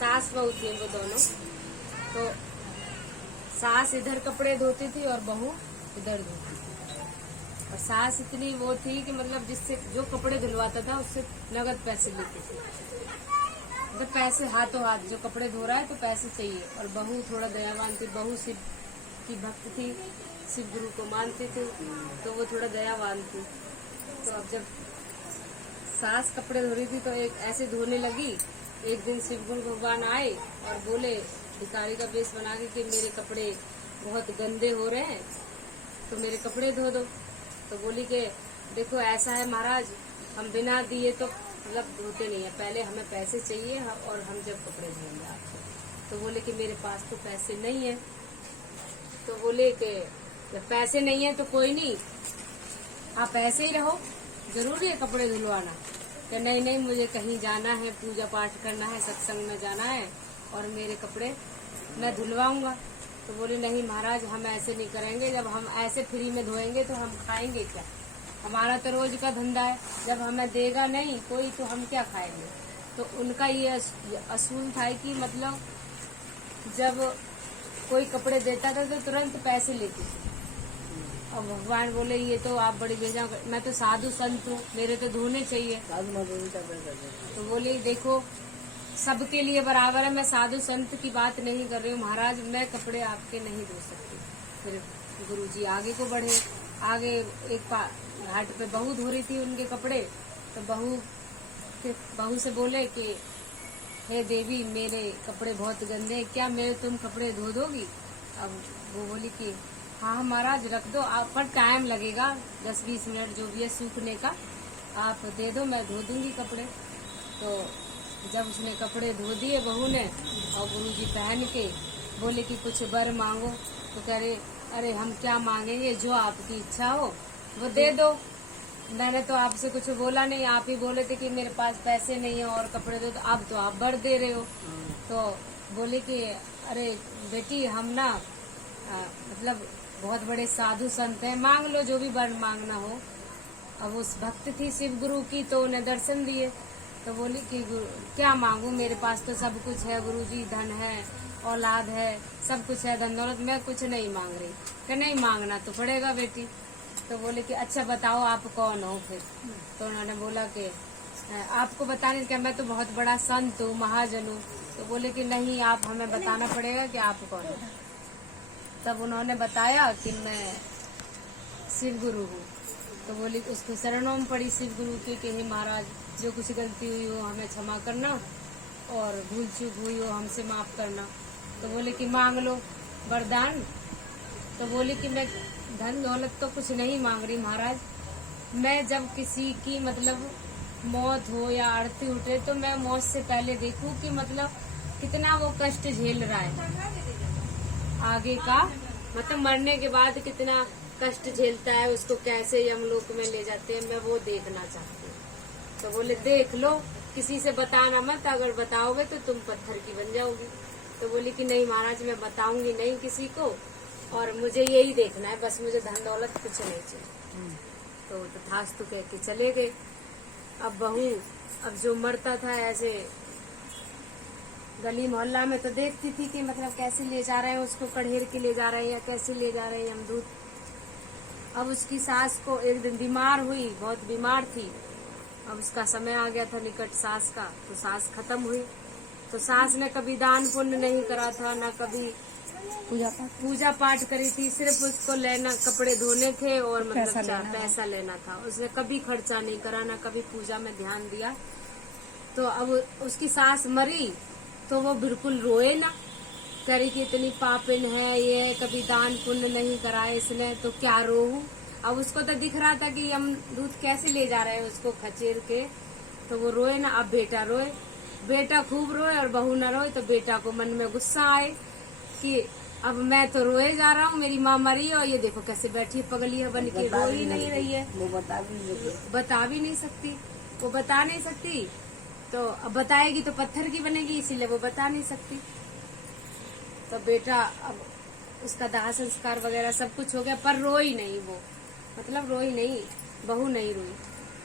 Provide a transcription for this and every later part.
सास बहू थी वो दोनों। तो सास इधर कपड़े धोती थी और बहू इधर धोती थी। और सास इतनी वो थी कि मतलब जिससे जो कपड़े धुलवाता था उससे नगद पैसे लेती थी, मतलब पैसे हाथों हाथ, जो कपड़े धो रहा है तो पैसे चाहिए। और बहू थोड़ा दयावान थी, बहू शिव की भक्त थी, शिव गुरु को मानती थी, तो वो थोड़ा दयावान थी। तो अब जब सास कपड़े धो रही थी तो एक ऐसे धोने लगी। एक दिन शिव गुरु भगवान आए और बोले भिखारी का वेश बना के कि मेरे कपड़े बहुत गंदे हो रहे हैं तो मेरे कपड़े धो दो। तो बोली कि देखो ऐसा है महाराज, हम बिना दिए तो मतलब धोते नहीं है, पहले हमें पैसे चाहिए और हम जब कपड़े धोएंगे आपसे। तो बोले कि मेरे पास तो पैसे नहीं है। तो बोले कि जब पैसे नहीं है तो कोई नहीं, आप ऐसे ही रहो, जरूरी है कपड़े धुलवाना? कि नहीं नहीं, मुझे कहीं जाना है, पूजा पाठ करना है, सत्संग में जाना है और मेरे कपड़े मैं धुलवाऊंगा। तो बोले नहीं महाराज, हम ऐसे नहीं करेंगे, जब हम ऐसे फ्री में धोएंगे तो हम खाएंगे क्या? हमारा तो रोज का धंधा है, जब हमें देगा नहीं कोई तो हम क्या खाएंगे? तो उनका ये असूल था कि मतलब जब कोई कपड़े देता था तो तुरंत पैसे लेती थी। और भगवान बोले ये तो आप बड़ी बेजा, मैं तो साधु संत हूँ, मेरे तो धोने चाहिए। तो बोले देखो सबके लिए बराबर है, मैं साधु संत की बात नहीं कर रही हूँ महाराज, मैं कपड़े आपके नहीं धो सकती। फिर गुरुजी आगे को बढ़े। आगे एक घाट पे बहू धो रही थी उनके कपड़े। तो बहू से बोले कि हे देवी, मेरे कपड़े बहुत गंदे हैं, क्या मैं तुम कपड़े धो दोगी? अब वो बोली कि हाँ महाराज रख दो, आप पर टाइम लगेगा 10-20 मिनट जो भी है सूखने का, आप दे दो, मैं धो दूंगी कपड़े। तो जब उसने कपड़े धो दिए बहू ने और गुरुजी पहन के बोले कि कुछ वर मांगो। तो कह रहे अरे हम क्या मांगेंगे, जो आपकी इच्छा हो वो दे दो, मैंने तो आपसे कुछ बोला नहीं, आप ही बोले थे कि मेरे पास पैसे नहीं है और कपड़े दो, तो अब तो आप वर दे रहे हो। तो बोले कि अरे बेटी हम ना मतलब बहुत बड़े साधु संत हैं, मांग लो जो भी वर मांगना हो। अब उस भक्त थी शिव गुरु की तो उन्हें दर्शन दिए। तो बोली कि क्या मांगू, मेरे पास तो सब कुछ है गुरुजी, धन है, औलाद है, सब कुछ है, धन दौलत, मैं कुछ नहीं मांग रही। कि नहीं मांगना तो पड़ेगा बेटी। तो बोले कि अच्छा बताओ आप कौन हो फिर? तो उन्होंने बोला कि आपको बताने का, मैं तो बहुत बड़ा संत हूँ, महाजन हूँ। तो बोले कि नहीं, आप हमें बताना पड़ेगा कि आप कौन हो। तब उन्होंने बताया कि मैं शिव गुरु हूँ। तो बोली उसको शरणों में पड़ी शिव गुरु की कि हे महाराज, जो कुछ गलती हुई हो हमें क्षमा करना और भूल चूक हुई हो हमसे माफ करना। तो बोले कि मांग लो वरदान। तो बोली कि मैं धन दौलत तो कुछ नहीं मांग रही महाराज, मैं जब किसी की मतलब मौत हो या आरती उठे तो मैं मौत से पहले देखूं कि मतलब कितना वो कष्ट झेल रहा है आगे का, मतलब मरने के बाद कितना कष्ट झेलता है, उसको कैसे यमलोक में ले जाते हैं, मैं वो देखना चाहती हूँ। तो बोले देख लो, किसी से बताना मत, अगर बताओगे तो तुम पत्थर की बन जाओगी। तो बोली कि नहीं महाराज, मैं बताऊंगी नहीं किसी को, और मुझे यही देखना है, बस मुझे धन दौलत कुछ नहीं चाहिए। तो तथास्तु कह के चले गए। अब बहू अब जो मरता था ऐसे गली मोहल्ला में तो देखती थी कि मतलब कैसे ले जा रहे हैं उसको, कढ़ेर के ले जा रहे हैं या कैसे ले जा रहे हैं यमदूत। अब उसकी सास को एक दिन बीमार हुई, बहुत बीमार थी। अब उसका समय आ गया था निकट सास का, तो सास खत्म हुई। तो सास ने कभी दान पुण्य नहीं करा था, ना कभी पूजा पाठ करी थी, सिर्फ उसको लेना कपड़े धोने थे और मतलब पैसा लेना था। उसने कभी खर्चा नहीं करा, ना कभी पूजा में ध्यान दिया। तो अब उसकी सास मरी तो वो बिल्कुल रोए ना, करी कि इतनी पापिन है ये, कभी दान पुण्य नहीं करा इसने, तो क्या रोऊं। अब उसको तो दिख रहा था कि हम दूध कैसे ले जा रहे हैं उसको खचेर के, तो वो रोए ना। अब बेटा रोए, बेटा खूब रोए और बहू न रोए, तो बेटा को मन में गुस्सा आए कि अब मैं तो रोए जा रहा हूँ, मेरी माँ मरी है और ये देखो कैसे बैठी पगली है बन के, रो ही नहीं रही है। वो बता भी नहीं सकती, वो बता नहीं सकती, तो अब बताएगी तो पत्थर की बनेगी, इसीलिए वो बता नहीं सकती। तो बेटा अब उसका दाह संस्कार वगैरह सब कुछ हो गया, पर रोई नहीं वो, मतलब रोई नहीं, बहू नहीं रोई।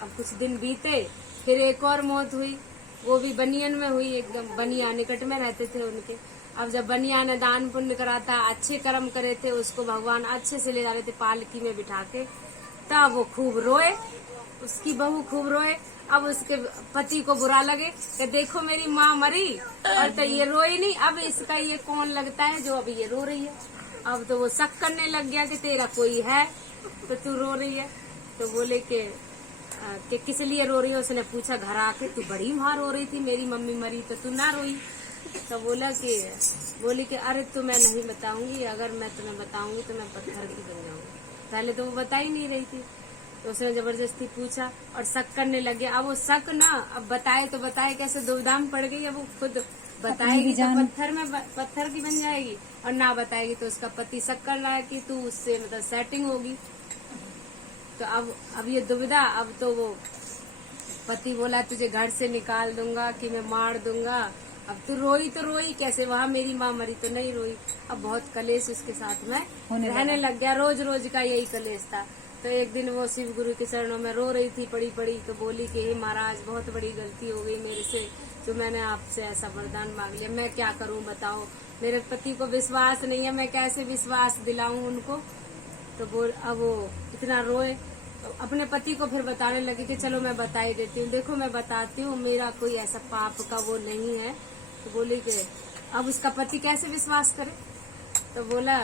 अब कुछ दिन बीते, फिर एक और मौत हुई, वो भी बनियान में हुई, एकदम बनिया निकट में रहते थे उनके। अब जब बनिया ने दान पुण्य कराता, अच्छे कर्म करे थे, उसको भगवान अच्छे से ले जा रहे थे पालकी में बिठा के, तब वो खूब रोए, उसकी बहू खूब रोए। अब उसके पति को बुरा लगे कि देखो मेरी माँ मरी और तो ये रोई नहीं, अब इसका ये कौन लगता है जो अभी ये रो रही है। अब तो वो शक करने लग गया कि तेरा कोई है तो तू रो रही है। तो बोले कि किस लिए रो रही है। उसने पूछा घर आके, तू बड़ी वहां रो रही थी, मेरी मम्मी मरी तो तू ना रोई। तो बोली कि अरे तो मैं नहीं बताऊंगी, अगर मैं तुम्हें बताऊंगी तो मैं पत्थर की बन जाऊंगी। पहले तो वो बता ही नहीं रही थी। तो उसने जबरदस्ती पूछा और शक करने लग गया। अब वो शक ना, अब बताए तो बताए कैसे, दुविधा में पड़ गई। अब वो खुद बताएगी तो पत्थर की बन जाएगी, और ना बताएगी तो उसका पति शक कर रहा है कि तू उससे मतलब सेटिंग होगी। तो अब ये दुविधा, अब तो वो पति बोला तुझे घर से निकाल दूंगा कि मैं मार दूंगा। अब तू रोई तो रोई कैसे, वहाँ मेरी माँ मरी तो नहीं रोई। अब बहुत कलेश उसके साथ में रहने लग गया, रोज रोज का यही कलेश था। तो एक दिन वो शिव गुरु के चरणों में रो रही थी पड़ी पड़ी, तो बोली कि हे महाराज बहुत बड़ी गलती हो गई मेरे से, जो मैंने आपसे ऐसा वरदान मांग लिया, मैं क्या करूं बताओ, मेरे पति को विश्वास नहीं है, मैं कैसे विश्वास दिलाऊं उनको। तो अब वो इतना रोए, तो अपने पति को फिर बताने लगी कि चलो मैं बता ही देती हूँ, देखो मैं बताती हूँ, मेरा कोई ऐसा पाप का वो नहीं है। तो बोली कि अब उसका पति कैसे विश्वास करे। तो बोला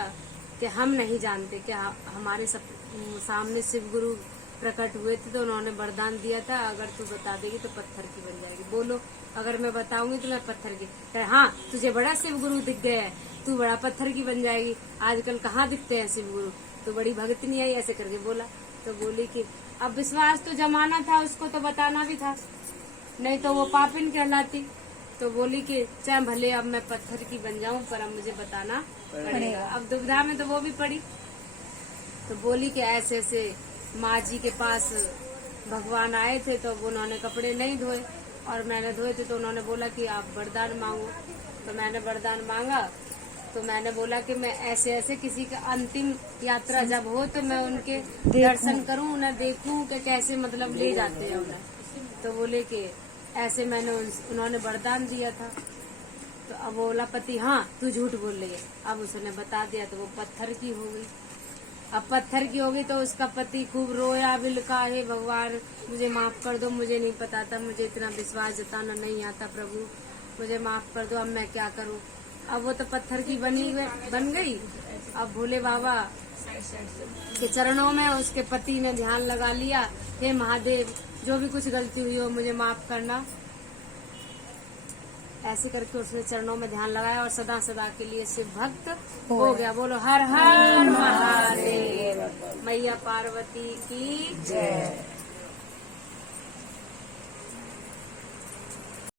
कि हम नहीं जानते कि हमारे सामने शिव गुरु प्रकट हुए थे तो उन्होंने वरदान दिया था, अगर तू बता देगी तो पत्थर की बन जाएगी। बोलो अगर मैं बताऊंगी तो मैं पत्थर की। कहे हाँ तुझे बड़ा शिव गुरु दिख गया है, तू बड़ा पत्थर की बन जाएगी। आजकल कहाँ दिखते हैं शिव गुरु, तो बड़ी भगत नहीं आई, ऐसे करके बोला। तो बोली कि अब विश्वास तो जमाना था, उसको तो बताना भी था, नहीं तो वो पापिन कहलाती। तो बोली कि चाहे भले अब मैं पत्थर की बन जाऊं, पर अब मुझे बताना पड़ेगा। अब दुविधा में तो वो भी पड़ी। तो बोली कि ऐसे ऐसे माँ जी के पास भगवान आए थे, तो उन्होंने कपड़े नहीं धोए और मैंने धोए थे, तो उन्होंने बोला कि आप वरदान मांगो। तो मैंने वरदान मांगा, तो मैंने बोला कि मैं ऐसे ऐसे किसी का अंतिम यात्रा जब हो तो मैं उनके दर्शन करूं, उन्हें देखूं कि कैसे मतलब ले जाते हैं उन्हें। तो बोले कि ऐसे मैंने उन्होंने वरदान दिया था। तो अब बोला पति हाँ तू झूठ बोल रही है। अब उसने बता दिया तो वो पत्थर की हो गई। अब पत्थर की हो गई तो उसका पति खूब रोया बिलका, हे भगवान मुझे माफ कर दो, मुझे नहीं पता था, मुझे इतना विश्वास जताना नहीं आता, प्रभु मुझे माफ कर दो, अब मैं क्या करूं। अब वो तो पत्थर की बन गई। अब भोले बाबा के चरणों में उसके पति ने ध्यान लगा लिया, हे महादेव जो भी कुछ गलती हुई हो मुझे माफ करना। ऐसे करके उसने चरणों में ध्यान लगाया और सदा सदा के लिए शिव भक्त हो गया। बोलो हर हर महादेव, मैया पार्वती की जय।